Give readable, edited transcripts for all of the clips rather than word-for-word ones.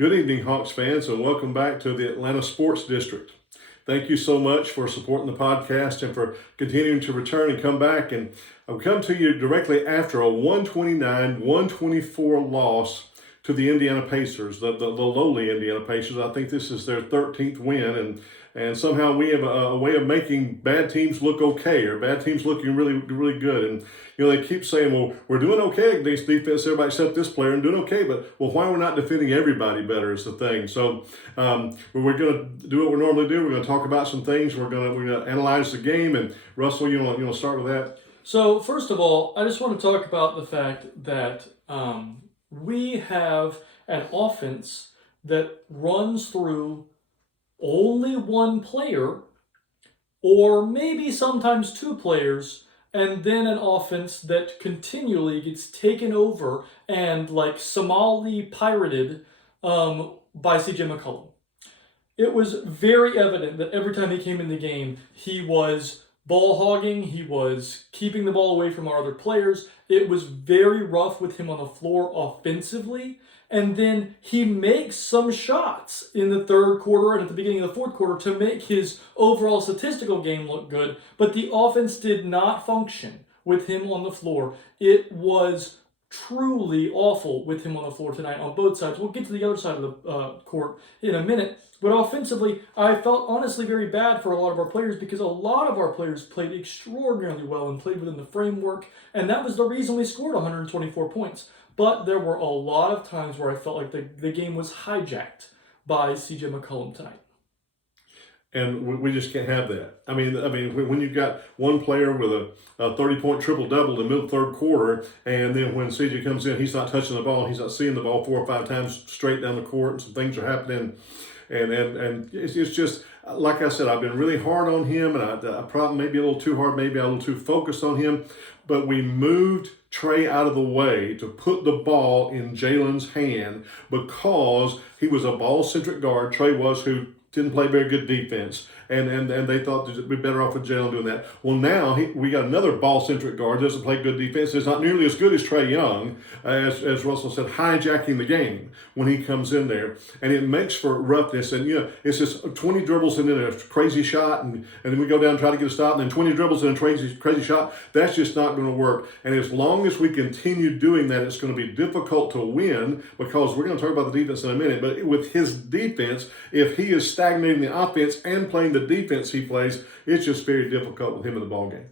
Good evening, Hawks fans, and welcome back to the Atlanta Sports District. Thank you so much for supporting the podcast and for continuing to return and come back. And I've come to you directly after a 129-124 loss to the Indiana Pacers, the lowly Indiana Pacers. I think this is their 13th win, and somehow we have a way of making bad teams look okay, or bad teams looking really, really good. And they keep saying, well, we're doing okay against defense, everybody except this player, and doing okay, but why we're not defending everybody better is the thing. So we're going to do what we normally do. We're going to talk about some things. We're going to analyze the game. And Russell, you want to start with that? So first of all, I just want to talk about the fact that we have an offense that runs through only one player, or maybe sometimes two players, and then an offense that continually gets taken over and like Somali pirated by CJ McCollum. It was very evident that every time he came in the game, he was ball hogging, he was keeping the ball away from our other players. It was very rough with him on the floor offensively. And then he makes some shots in the third quarter and at the beginning of the fourth quarter to make his overall statistical game look good. But the offense did not function with him on the floor. It was truly awful with him on the floor tonight on both sides. We'll get to the other side of the court in a minute. But offensively, I felt honestly very bad for a lot of our players because a lot of our players played extraordinarily well and played within the framework. And that was the reason we scored 124 points. But there were a lot of times where I felt like the game was hijacked by CJ McCollum tonight. And we just can't have that. I mean, when you've got one player with a 30-point triple-double in the middle third quarter, and then when CJ comes in, he's not touching the ball, he's not seeing the ball 4 or 5 times straight down the court, and some things are happening. And it's just, like I said, I've been really hard on him, and I probably maybe a little too hard, maybe a little too focused on him. But we moved Trey out of the way to put the ball in Jalen's hand because he was a ball-centric guard. Trey was, who didn't play very good defense, and they thought they'd be better off with Jalen doing that. Well, now we got another ball-centric guard, doesn't play good defense. It's not nearly as good as Trey Young, as Russell said, hijacking the game when he comes in there, and it makes for roughness. And it's just 20 dribbles and then a crazy shot, and then we go down and try to get a stop, and then 20 dribbles and a crazy shot. That's just not going to work. And as long as we continue doing that, it's going to be difficult to win, because we're going to talk about the defense in a minute. But with his defense, if he is stagnating the offense and playing the defense he plays, it's just very difficult with him in the ball game.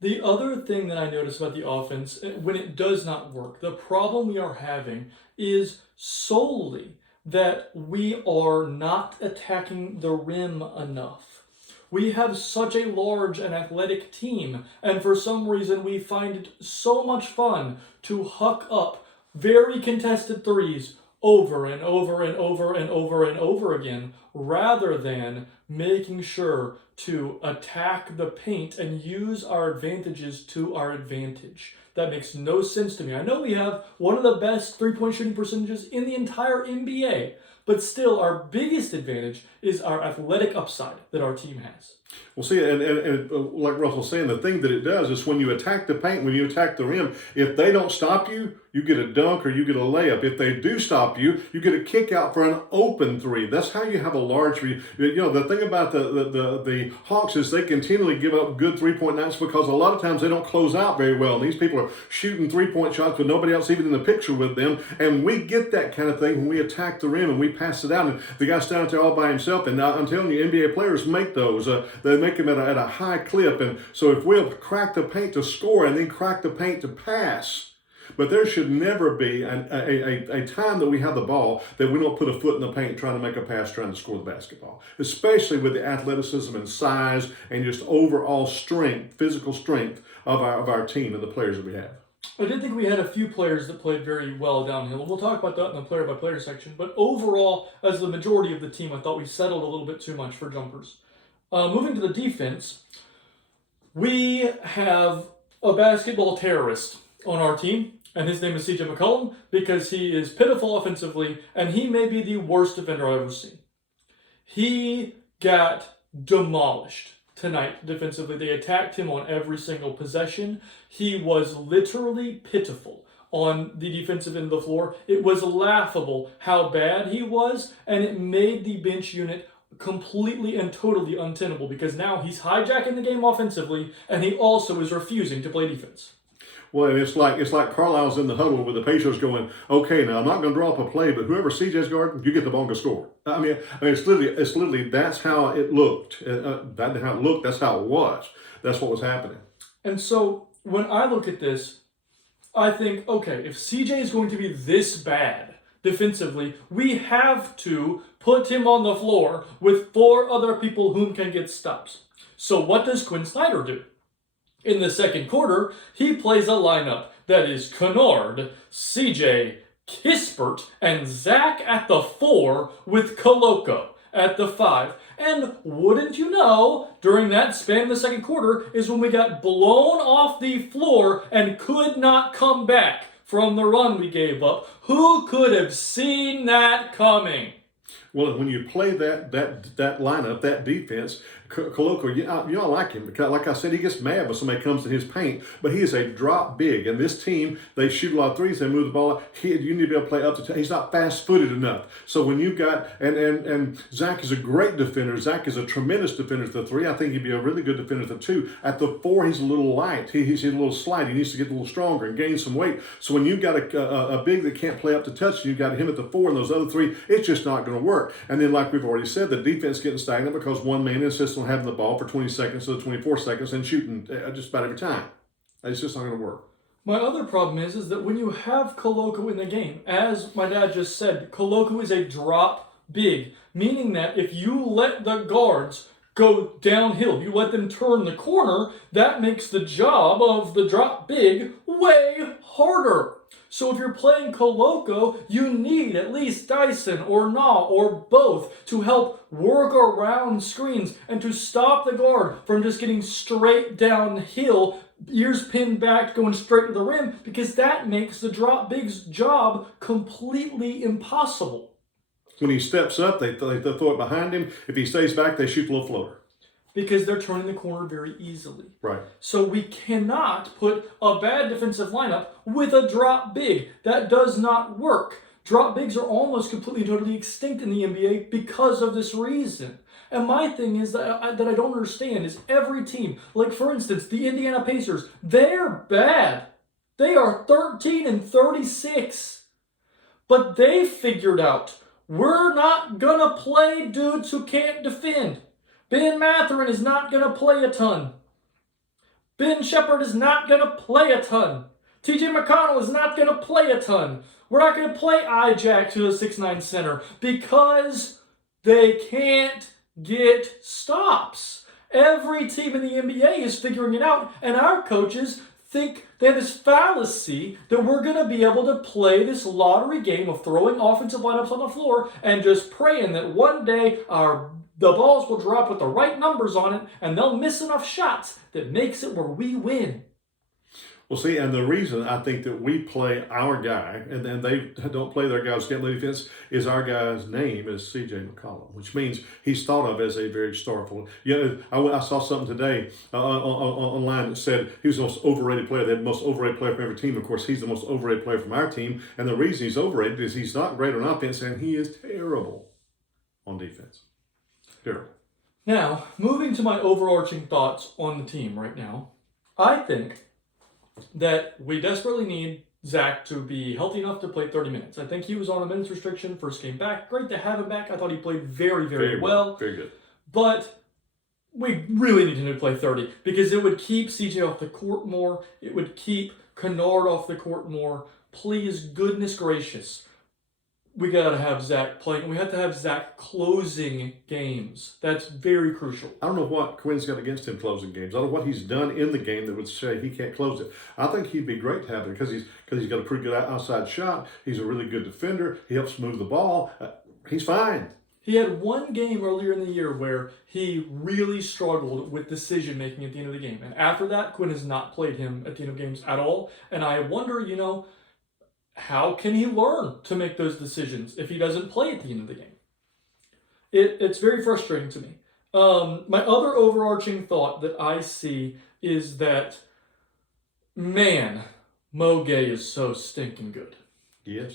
The other thing that I notice about the offense, when it does not work, the problem we are having is solely that we are not attacking the rim enough. We have such a large and athletic team, and for some reason we find it so much fun to huck up very contested threes over and over and over and over and over again, rather than making sure to attack the paint and use our advantages to our advantage. That makes no sense to me. I know we have one of the best three-point shooting percentages in the entire NBA, but still our biggest advantage is our athletic upside that our team has. Well, see, and like Russell's saying, the thing that it does is when you attack the paint, when you attack the rim, if they don't stop you, you get a dunk or you get a layup. If they do stop you, you get a kick out for an open three. That's how you have a large. The thing about the Hawks is they continually give up good 3-point nights because a lot of times they don't close out very well. And these people are shooting 3-point shots with nobody else even in the picture with them. And we get that kind of thing when we attack the rim and we pass it out. And the guy's down there all by himself. And I'm telling you, NBA players make those. They make them at a high clip. And so if we'll crack the paint to score and then crack the paint to pass, but there should never be a time that we have the ball that we don't put a foot in the paint trying to make a pass, trying to score the basketball, especially with the athleticism and size and just overall strength, physical strength of our team and the players that we have. I did think we had a few players that played very well downhill. We'll talk about that in the player-by-player section. But overall, as the majority of the team, I thought we settled a little bit too much for jumpers. Moving to the defense, we have a basketball terrorist on our team, and his name is CJ McCollum, because he is pitiful offensively, and he may be the worst defender I've ever seen. He got demolished tonight defensively. They attacked him on every single possession. He was literally pitiful on the defensive end of the floor. It was laughable how bad he was, and it made the bench unit completely and totally untenable because now he's hijacking the game offensively, and he also is refusing to play defense. Well, it's like Carlisle's in the huddle with the Pacers going, okay, now I'm not going to draw up a play, but whoever CJ's guarding, you get the ball and go score. I mean, it's literally that's how it looked. That's how it looked. That's how it was. That's what was happening. And so when I look at this, I think, okay, if CJ is going to be this bad defensively, we have to put him on the floor with 4 other people whom can get stops. So what does Quinn Snyder do? In the second quarter, he plays a lineup that is Kennard, CJ, Kispert, and Zach at the 4 with Koloko at the 5. And wouldn't you know, during that span in the second quarter is when we got blown off the floor and could not come back from the run we gave up. Who could have seen that coming? Well, when you play that lineup, that defense, Koloko, you don't like him because, like I said, he gets mad when somebody comes to his paint. But he is a drop big, and this team, they shoot a lot of threes, they move the ball. You need to be able to play up to. He's not fast-footed enough. So when you've got and Zach is a great defender. Zach is a tremendous defender at the 3. I think he'd be a really good defender at the 2. At the 4, he's a little light. He's a little slight. He needs to get a little stronger and gain some weight. So when you've got a big that can't play up to touch, you've got him at the 4 and those other 3. It's just not going to work. And then, like we've already said, the defense getting stagnant because one man insists on having the ball for 20 seconds to 24 seconds and shooting just about every time. It's just not going to work. My other problem is that when you have Koloko in the game, as my dad just said, Koloko is a drop big, meaning that if you let the guards go downhill, you let them turn the corner, that makes the job of the drop big way harder. So if you're playing Koloko, you need at least Dyson or Na or both to help work around screens and to stop the guard from just getting straight downhill, ears pinned back, going straight to the rim, because that makes the drop big's job completely impossible. When he steps up, they throw it behind him. If he stays back, they shoot a little floater. Because they're turning the corner very easily. Right. So we cannot put a bad defensive lineup with a drop big. That does not work. Drop bigs are almost completely totally extinct in the NBA because of this reason. And my thing is that I don't understand is every team, like for instance, the Indiana Pacers, they're bad. They are 13-36. But they figured out, we're not gonna play dudes who can't defend. Ben Mathurin is not going to play a ton. Ben Shepherd is not going to play a ton. TJ McConnell is not going to play a ton. We're not going to play IJack to a 6'9 center because they can't get stops. Every team in the NBA is figuring it out, and our coaches think they have this fallacy that we're going to be able to play this lottery game of throwing offensive lineups on the floor and just praying that one day the balls will drop with the right numbers on it, and they'll miss enough shots that makes it where we win. Well, see, and the reason I think that we play our guy, and then they don't play their guys can't play defense, is our guy's name is C.J. McCollum, which means he's thought of as a very starful. I saw something today online that said he was the most overrated player. They had the most overrated player from every team. Of course, he's the most overrated player from our team, and the reason he's overrated is he's not great on offense, and he is terrible on defense. Terrible. Now, moving to my overarching thoughts on the team right now, I think that we desperately need Zach to be healthy enough to play 30 minutes. I think he was on a minutes restriction first game back. Great to have him back. I thought he played very, very well. Very good. But we really need him to play 30 because it would keep CJ off the court more. It would keep Kennard off the court more. Please, goodness gracious. We got to have Zach playing. We have to have Zach closing games. That's very crucial. I don't know what Quinn's got against him closing games. I don't know what he's done in the game that would say he can't close it. I think he'd be great to have it because he's got a pretty good outside shot. He's a really good defender. He helps move the ball. He's fine. He had one game earlier in the year where he really struggled with decision making at the end of the game. And after that, Quinn has not played him at the end of games at all. And I wonder, how can he learn to make those decisions if he doesn't play at the end of the game? It's very frustrating to me. My other overarching thought that I see is that, man, Mo Gay is so stinking good. Yes.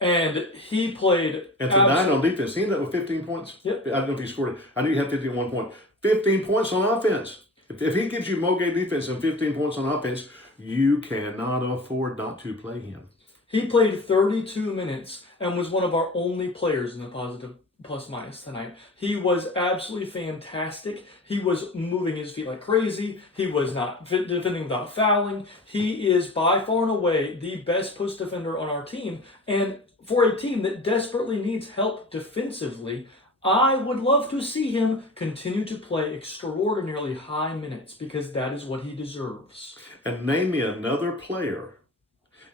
And he played. And tonight on defense, he ended up with 15 points. Yep. I don't know if he scored it. I knew he had 51 points. 15 points on offense. If he gives you Mo Gay defense and 15 points on offense, you cannot afford not to play him. He played 32 minutes and was one of our only players in the positive plus minus tonight. He was absolutely fantastic. He was moving his feet like crazy. He was not defending without fouling. He is by far and away the best post defender on our team. And for a team that desperately needs help defensively, I would love to see him continue to play extraordinarily high minutes because that is what he deserves. And name me another player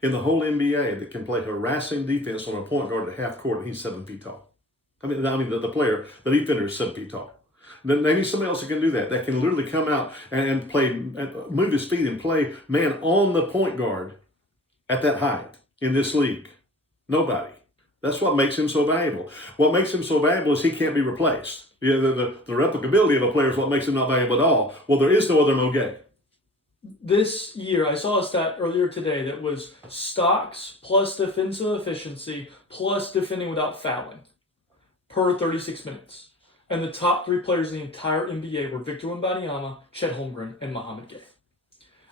in the whole NBA that can play harassing defense on a point guard at half court and he's 7 feet tall. I mean, the player, the defender is 7 feet tall. Then maybe somebody else that can do that. That can literally come out and play, and move his feet and play man on the point guard at that height in this league. Nobody. That's what makes him so valuable. What makes him so valuable is he can't be replaced. The replicability of a player is what makes him not valuable at all. Well, there is no other Mo Gay. This year, I saw a stat earlier today that was stocks plus defensive efficiency plus defending without fouling per 36 minutes. And the top 3 players in the entire NBA were Victor Wembanyama, Chet Holmgren, and Mohamed Gay.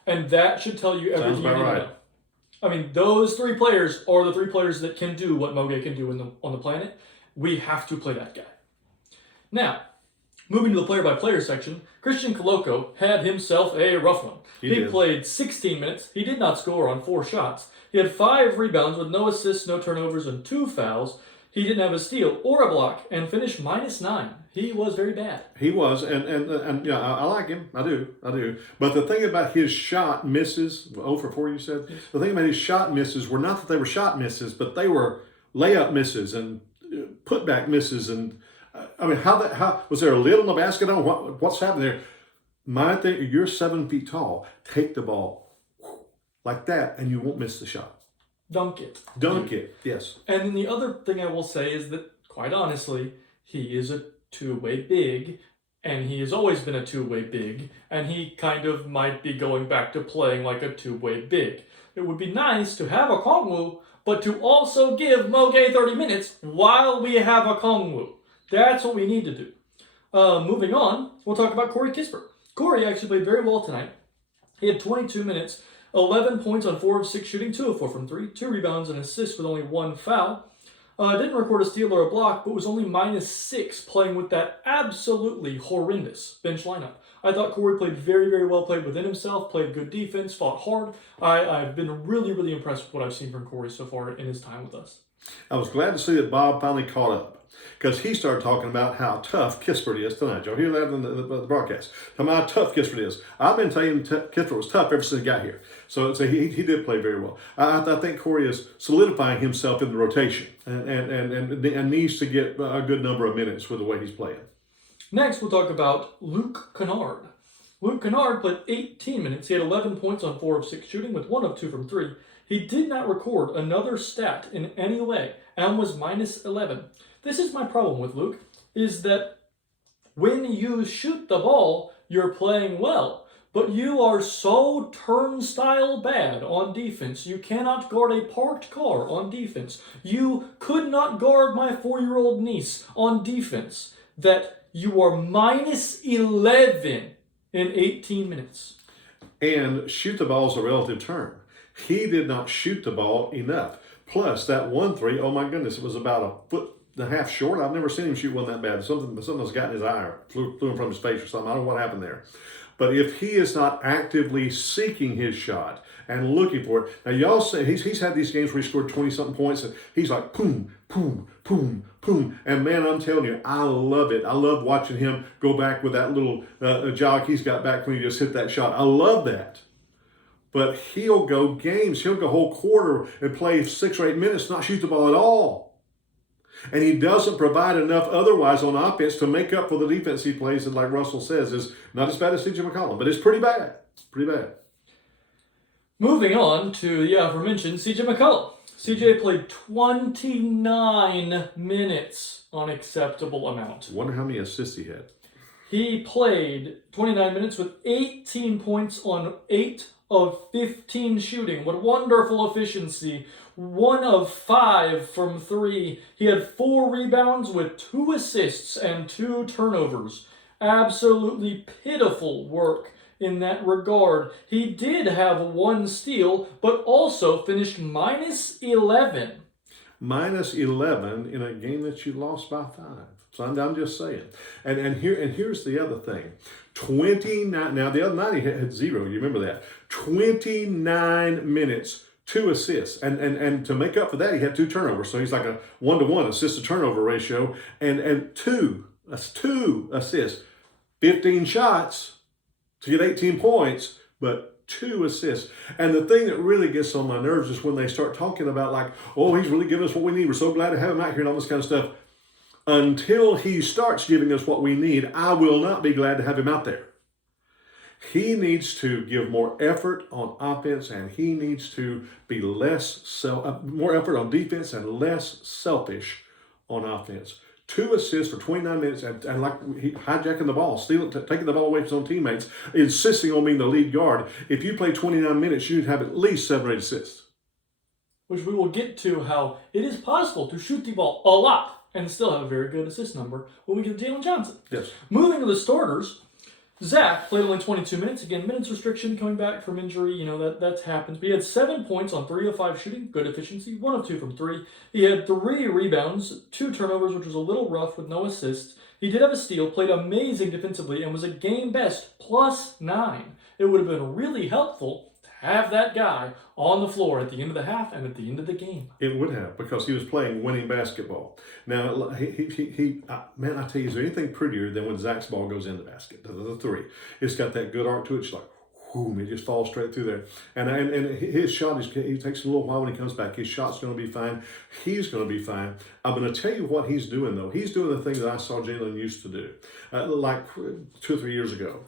And that should tell you everything you need to know. I mean, those 3 players are the 3 players that can do what Mo Gay can do on the planet. We have to play that guy. Now, moving to the player-by-player section, Christian Coloco had himself a rough one. He played 16 minutes. He did not score on 4 shots. He had 5 rebounds with no assists, no turnovers, and 2 fouls. He didn't have a steal or a block and finished -9. He was very bad. He was, and yeah, I like him. I do. But the thing about his shot misses, 0 for 4 you said? Yes. The thing about his shot misses were not that they were shot misses, but they were layup misses and putback misses. And I mean, how was there a lid on the basket on? What's happening there? My thing, you're 7 feet tall. Take the ball like that and you won't miss the shot. Dunk it. Dunk it, yes. And then the other thing I will say is that, quite honestly, he is a two-way big, and he has always been a two-way big, and he kind of might be going back to playing like a two-way big. It would be nice to have a Okongwu, but to also give Mo Gay 30 minutes while we have a Okongwu. That's what we need to do. Moving on, we'll talk about Corey Kispert. Corey actually played very well tonight. He had 22 minutes, 11 points on 4 of 6 shooting, 2 of 4 from 3, 2 rebounds and assists with only 1 foul. Didn't record a steal or a block, but was only -6 playing with that absolutely horrendous bench lineup. I thought Corey played very, very well, played within himself, played good defense, fought hard. I've been really, really impressed with what I've seen from Corey so far in his time with us. I was glad to see that Bob finally caught up because he started talking about how tough Kispert is tonight. Y'all hear that in the broadcast? Talking about how tough Kispert is. I've been telling you Kispert was tough ever since he got here. So he did play very well. I think Corey is solidifying himself in the rotation and needs to get a good number of minutes with the way he's playing. Next, we'll talk about Luke Kennard. Luke Kennard played 18 minutes. He had 11 points on 4 of 6 shooting with 1 of 2 from 3. He did not record another stat in any way and was -11. This is my problem with Luke, is that when you shoot the ball, you're playing well. But you are so turnstile bad on defense. You cannot guard a parked car on defense. You could not guard my 4-year-old niece on defense. That you are -11 in 18 minutes. And shoot the ball is a relative term. He did not shoot the ball enough. Plus, that 1-3, oh my goodness, it was about a foot and a half short. I've never seen him shoot one that bad. Something has gotten his eye or flew in from his face or something. I don't know what happened there. But if he is not actively seeking his shot and looking for it, now y'all say he's had these games where he scored 20-something points and he's like, boom, boom, boom, boom. And man, I'm telling you, I love it. I love watching him go back with that little jog he's got back when he just hit that shot. I love that. But he'll go games, he'll go whole quarter and play 6 or 8 minutes, not shoot the ball at all. And he doesn't provide enough otherwise on offense to make up for the defense he plays. And like Russell says, is not as bad as CJ McCollum, but it's pretty bad. Pretty bad. Moving on to the aforementioned CJ McCollum. CJ played 29 minutes, unacceptable amount. Wonder how many assists he had. He played 29 minutes with 18 points on 8 of 15 shooting. What wonderful efficiency. 1 of 5 from 3. He had 4 rebounds with 2 assists and 2 turnovers. Absolutely pitiful work in that regard. He did have 1 steal, but also finished minus 11. Minus 11 in a game that you lost by 5. So I'm just saying. And here's the other thing. 29, now the other night he had 0, you remember that. 29 minutes, 2 assists. And to make up for that, he had 2 turnovers. So he's like a 1-to-1 assist to turnover ratio. And 2 assists. 15 shots to get 18 points, but 2 assists. And the thing that really gets on my nerves is when they start talking about like, oh, he's really giving us what we need. We're so glad to have him out here and all this kind of stuff. Until he starts giving us what we need, I will not be glad to have him out there. He needs to give more effort on offense, and he needs to be more effort on defense and less selfish on offense. 2 assists for 29 minutes, and like he hijacking the ball, stealing, taking the ball away from his own teammates, insisting on being the lead guard. If you play 29 minutes, you'd have at least 7 or 8 assists. Which we will get to how it is possible to shoot the ball a lot and still have a very good assist number when we get to Jalen Johnson. Yes. Moving to the starters, Zach played only 22 minutes. Again, minutes restriction coming back from injury. You know, that happens. But he had 7 points on 3 of 5 shooting. Good efficiency. 1 of 2 from 3. He had 3 rebounds, 2 turnovers, which was a little rough with no assists. He did have a steal, played amazing defensively, and was a game best +9. It would have been really helpful to have that guy on the floor at the end of the half and at the end of the game. It would have, because he was playing winning basketball. Now, man, I tell you, is there anything prettier than when Zach's ball goes in the basket, the 3? It's got that good arc to it. It's like, whoom, it just falls straight through there. And his shot, he takes a little while when he comes back. His shot's going to be fine. He's going to be fine. I'm going to tell you what he's doing, though. He's doing the thing that I saw Jalen used to do, like 2 or 3 years ago.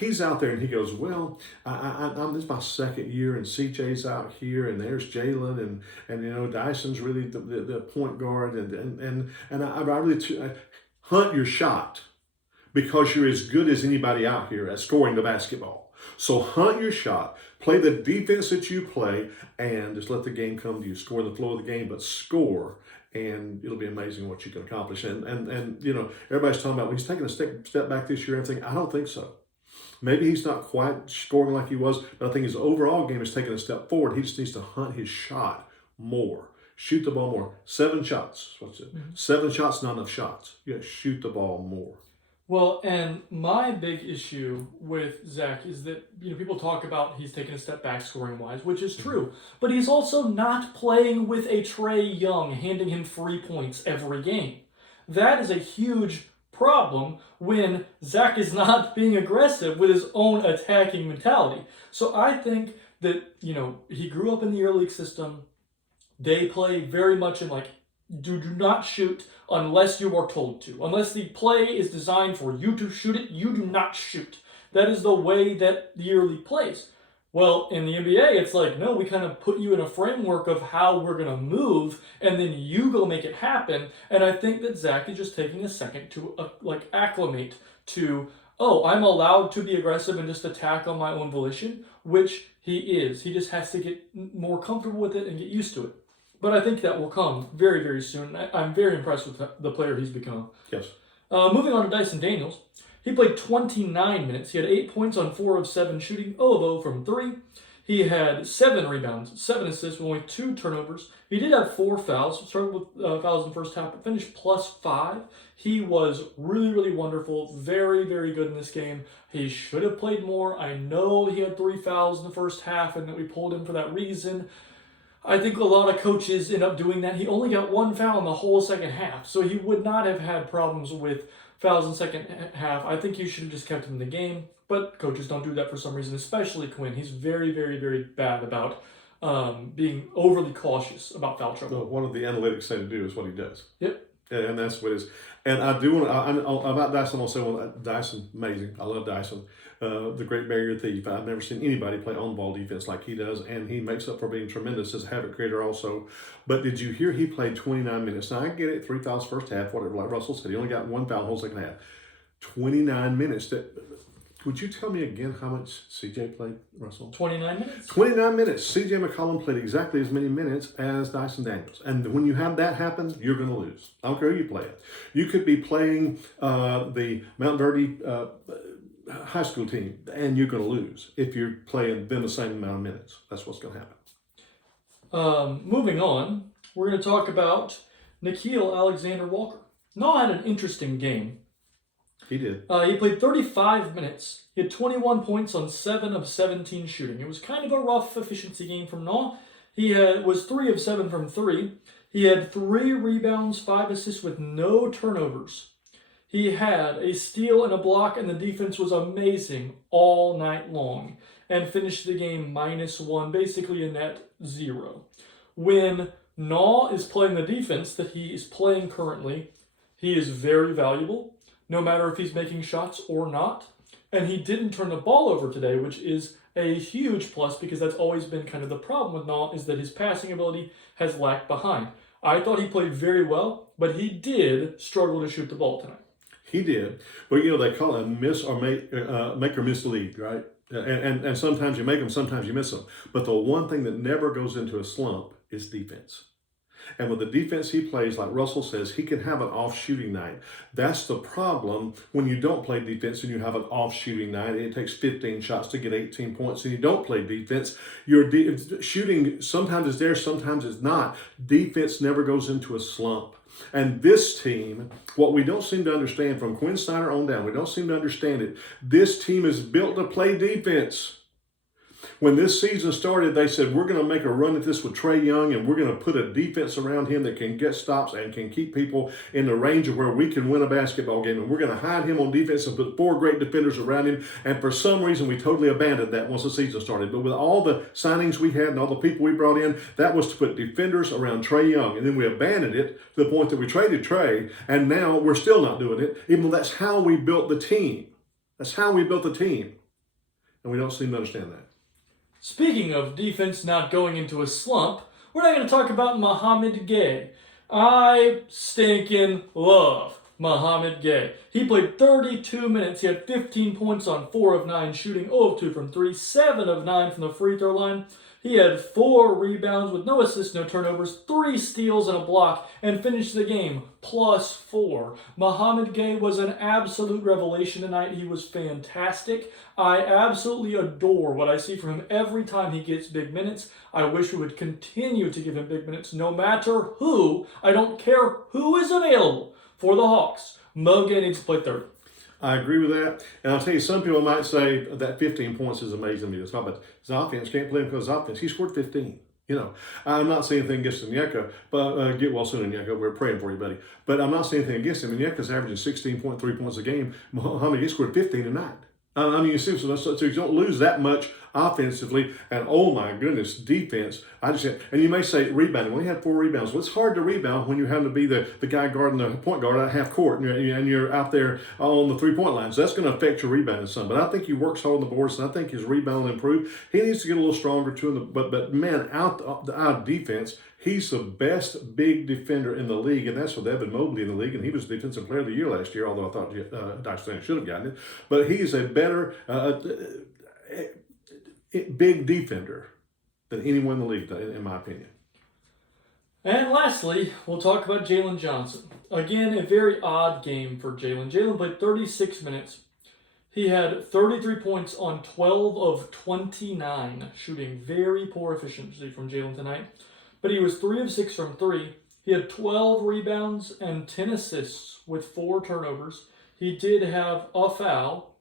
He's out there and he goes, well, this is my 2nd year, and CJ's out here, and there's Jalen, and you know, Dyson's really the point guard, and I really hunt your shot, because you're as good as anybody out here at scoring the basketball. So hunt your shot, play the defense that you play, and just let the game come to you. Score the flow of the game, but score, and it'll be amazing what you can accomplish. And you know, everybody's talking about, well, he's taking a step back this year and everything. I don't think so. Maybe he's not quite scoring like he was, but I think his overall game is taking a step forward. He just needs to hunt his shot more. Shoot the ball more. 7 shots. What's it? 7 shots, not enough shots. You got to shoot the ball more. Well, and my big issue with Zach is that, you know, people talk about he's taking a step back scoring-wise, which is true. But he's also not playing with a Trae Young handing him 3 points every game. That is a huge problem when Zach is not being aggressive with his own attacking mentality. So I think that, you know, he grew up in the EuroLeague system. They play very much in like, do not shoot unless you are told to. Unless the play is designed for you to shoot it, you do not shoot. That is the way that the EuroLeague plays. Well, in the NBA, it's like, no, we kind of put you in a framework of how we're going to move, and then you go make it happen. And I think that Zach is just taking a second to acclimate to, oh, I'm allowed to be aggressive and just attack on my own volition, which he is. He just has to get more comfortable with it and get used to it. But I think that will come very, very soon. I'm very impressed with the player he's become. Yes. Moving on to Dyson Daniels. He played 29 minutes. He had 8 points on 4 of 7 shooting, 0 of 0 from 3. He had 7 rebounds, 7 assists with only 2 turnovers. He did have 4 fouls. Started with fouls in the first half, but finished +5. He was really, really wonderful. Very, very good in this game. He should have played more. I know he had 3 fouls in the first half and that we pulled him for that reason. I think a lot of coaches end up doing that. He only got 1 foul in the whole second half, so he would not have had problems with fouls in the second half. I think you should have just kept him in the game, but coaches don't do that for some reason, especially Quinn. He's very, very, very bad about being overly cautious about foul trouble. Well, one of the analytics say to do is what he does. Yep. And that's what it is. And I do want to, about Dyson, I'll say, well, Dyson, amazing. I love Dyson. The great barrier thief. I've never seen anybody play on-ball defense like he does, and he makes up for being tremendous as a habit creator also. But did you hear he played 29 minutes? Now, I get it, 3 fouls first half, whatever, like Russell said. He only got 1 foul the whole second half. 29 minutes. Would you tell me again how much CJ played, Russell? 29 minutes. 29 minutes. CJ McCollum played exactly as many minutes as Dyson Daniels. And when you have that happen, you're going to lose. I don't care who you play it. You could be playing the Mount Verdi high school team, and you're going to lose if you're playing them the same amount of minutes. That's what's going to happen. Moving on, we're going to talk about Nickeil Alexander-Walker. Noah had an interesting game. He did. He played 35 minutes. He had 21 points on 7 of 17 shooting. It was kind of a rough efficiency game from Noah. He was 3 of 7 from 3. He had 3 rebounds, 5 assists with no turnovers. He had a steal and a block, and the defense was amazing all night long and finished the game -1, basically a net 0. When Naw is playing the defense that he is playing currently, he is very valuable, no matter if he's making shots or not. And he didn't turn the ball over today, which is a huge plus because that's always been kind of the problem with Naw, is that his passing ability has lagged behind. I thought he played very well, but he did struggle to shoot the ball tonight. He did. But, they call it miss or make or miss lead, right? And sometimes you make them, sometimes you miss them. But the one thing that never goes into a slump is defense. And with the defense he plays, like Russell says, he can have an off shooting night. That's the problem when you don't play defense and you have an off shooting night. And it takes 15 shots to get 18 points and you don't play defense. Your shooting sometimes is there, sometimes it's not. Defense never goes into a slump. And this team, what we don't seem to understand from Quinn Snyder on down, we don't seem to understand it. This team is built to play defense. When this season started, they said, we're going to make a run at this with Trae Young, and we're going to put a defense around him that can get stops and can keep people in the range of where we can win a basketball game. And we're going to hide him on defense and put 4 great defenders around him. And for some reason, we totally abandoned that once the season started. But with all the signings we had and all the people we brought in, that was to put defenders around Trae Young. And then we abandoned it to the point that we traded Trae, and now we're still not doing it, even though that's how we built the team. That's how we built the team. And we don't seem to understand that. Speaking of defense not going into a slump, we're not going to talk about Mohamed Gay. I stinking love Mohamed Gay. He played 32 minutes. He had 15 points on 4 of 9 shooting, 0 of 2 from 3, 7 of 9 from the free throw line. He had 4 rebounds with no assists, no turnovers, 3 steals and a block, and finished the game +4. Mohamed Gay was an absolute revelation tonight. He was fantastic. I absolutely adore what I see from him every time he gets big minutes. I wish we would continue to give him big minutes no matter who. I don't care who is available for the Hawks. Mo Gay needs to play 30. I agree with that. And I'll tell you, some people might say that 15 points is amazing to me. It's not, but his offense can't play him because his offense. He scored 15. I'm not saying anything against Onyeka, but get well soon, Onyeka. We're praying for you, buddy. But I'm not saying anything against him. Onyeka's averaging 16.3 points a game. Mohamed Gay scored 15 tonight. You see, so you don't lose that much offensively, and oh my goodness, defense. And you may say rebounding. Well, he had 4 rebounds. Well, it's hard to rebound when you're having to be the guy guarding the point guard at half court, and you're out there on the 3-point line. So that's going to affect your rebounding some. But I think he works hard on the boards, and I think his rebound will improve. He needs to get a little stronger too. But man, out of defense, he's the best big defender in the league, and that's with Evan Mobley in the league, and he was Defensive Player of the Year last year, although I thought Dyson should have gotten it. But he is a better big defender than anyone in the league, in my opinion. And lastly, we'll talk about Jalen Johnson. Again, a very odd game for Jalen. Jalen played 36 minutes. He had 33 points on 12 of 29 shooting. Very poor efficiency from Jalen tonight. But he was 3 of 6 from 3. He had 12 rebounds and 10 assists with 4 turnovers. He did have a foul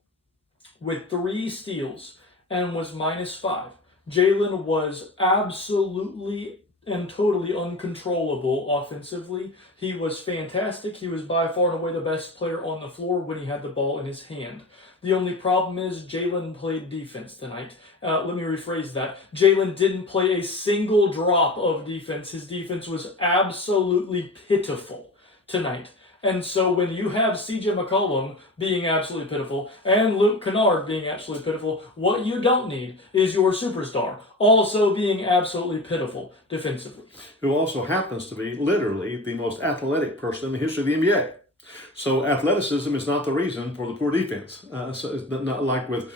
with 3 steals and was -5. Jalen was absolutely and totally uncontrollable offensively. He was fantastic. He was by far and away the best player on the floor when he had the ball in his hand. The only problem is Jalen played defense tonight. Let me rephrase that. Jalen didn't play a single drop of defense. His defense was absolutely pitiful tonight. And so when you have CJ McCollum being absolutely pitiful and Luke Kennard being absolutely pitiful, what you don't need is your superstar also being absolutely pitiful defensively. Who also happens to be literally the most athletic person in the history of the NBA. So athleticism is not the reason for the poor defense. So it's not like with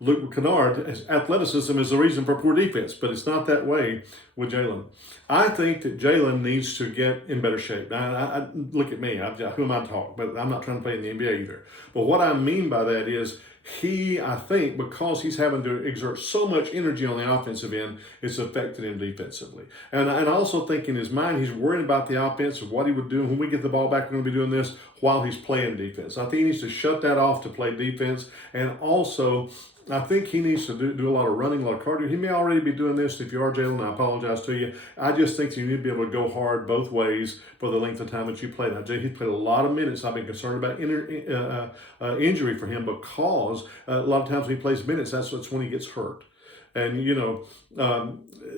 Luke Kennard. Athleticism is the reason for poor defense, but it's not that way with Jalen. I think that Jalen needs to get in better shape. I look at me. Who am I to talk? But I'm not trying to play in the NBA either. But what I mean by that is I think, because he's having to exert so much energy on the offensive end, it's affected him defensively. And I also think in his mind, he's worried about the offense of what he would do. When we get the ball back, we're going to be doing this while he's playing defense. I think he needs to shut that off to play defense. And also, I think he needs to do a lot of running, a lot of cardio. He may already be doing this. If you are, Jalen, I apologize to you. I just think you need to be able to go hard both ways for the length of time that you play. Now, Jay, he's played a lot of minutes. I've been concerned about injury for him, because a lot of times when he plays minutes, that's when he gets hurt. And,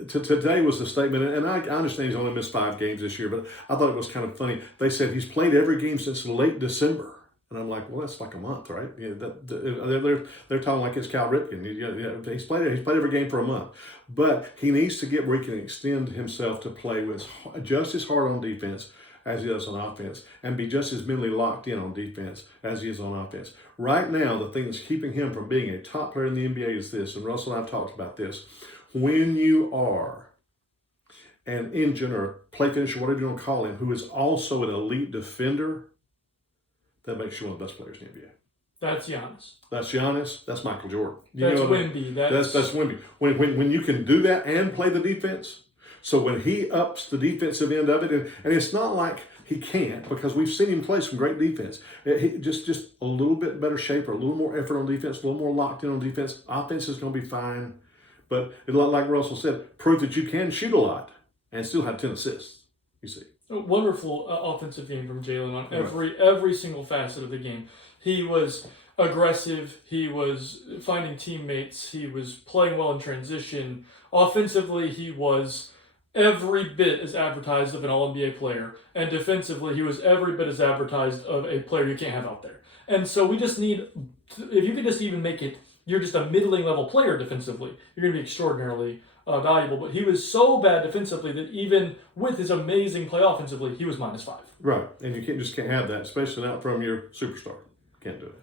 today was the statement, and I understand he's only missed 5 games this year, but I thought it was kind of funny. They said he's played every game since late December. And I'm like, well, that's like a month, right? Yeah, they're talking like it's Cal Ripken. He's played every game for a month, but he needs to get where he can extend himself to play with just as hard on defense as he does on offense, and be just as mentally locked in on defense as he is on offense. Right now, the thing that's keeping him from being a top player in the NBA is this, and Russell and I have talked about this. When you are an engine or play finisher, whatever you want to call him, who is also an elite defender, that makes you one of the best players in the NBA. That's Giannis. That's Giannis. That's Michael Jordan. That's Wemby. That's Wemby. When you can do that and play the defense, so when he ups the defensive end of it, and it's not like he can't, because we've seen him play some great defense. He just a little bit better shape, or a little more effort on defense, a little more locked in on defense. Offense is going to be fine. But like Russell said, prove that you can shoot a lot and still have 10 assists, you see. A wonderful offensive game from Jalen on every single facet of the game. He was aggressive. He was finding teammates. He was playing well in transition. Offensively, he was every bit as advertised of an All-NBA player. And defensively, he was every bit as advertised of a player you can't have out there. And so we just need, if you could just even make it, you're just a middling level player defensively, you're going to be extraordinarily valuable. But he was so bad defensively that even with his amazing play offensively, he was -5. Right, and you can't have that, especially not from your superstar. Can't do it.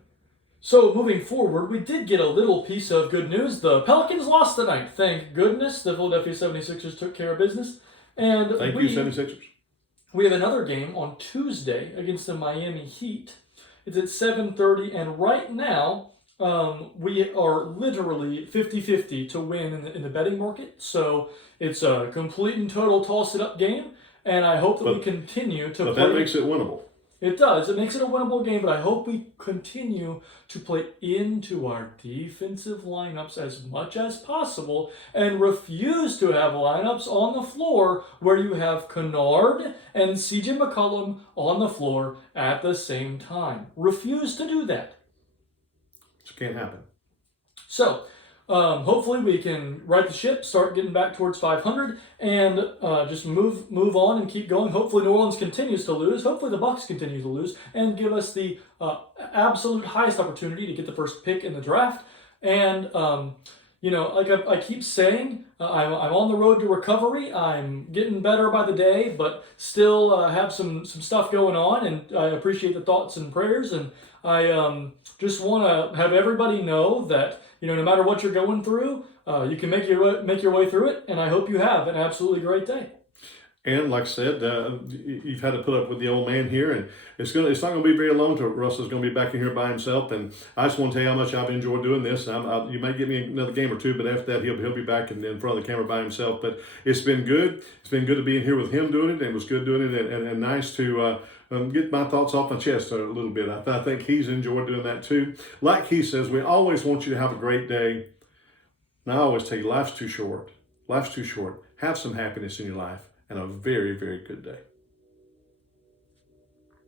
So moving forward, we did get a little piece of good news. The Pelicans lost tonight. Thank goodness. The Philadelphia 76ers took care of business. And Thank you, 76ers. We have another game on Tuesday against the Miami Heat. It's at 7:30, and right now, we are literally 50-50 to win in the betting market. So it's a complete and total toss-it-up game, and I hope that we continue to play. But that makes it winnable. It does. It makes it a winnable game, but I hope we continue to play into our defensive lineups as much as possible and refuse to have lineups on the floor where you have Kennard and CJ McCollum on the floor at the same time. Refuse to do that. It can't happen. So, hopefully we can right the ship, start getting back towards 500, and just move on and keep going. Hopefully New Orleans continues to lose. Hopefully the Bucks continue to lose and give us the absolute highest opportunity to get the first pick in the draft. And like I keep saying, I'm on the road to recovery. I'm getting better by the day, but still have some stuff going on. And I appreciate the thoughts and prayers. And I just want to have everybody know that no matter what you're going through, you can make your way through it. And I hope you have an absolutely great day. And like I said, you've had to put up with the old man here, and it's not going to be very long till Russell's going to be back in here by himself. And I just want to tell you how much I've enjoyed doing this. You may get me another game or two, but after that, he'll be back in front of the camera by himself. But it's been good. It's been good to be in here with him doing it, and it was good doing it, and nice to get my thoughts off my chest a little bit. I think he's enjoyed doing that too. Like he says, we always want you to have a great day. And I always tell you, life's too short. Life's too short. Have some happiness in your life. And a very, very good day.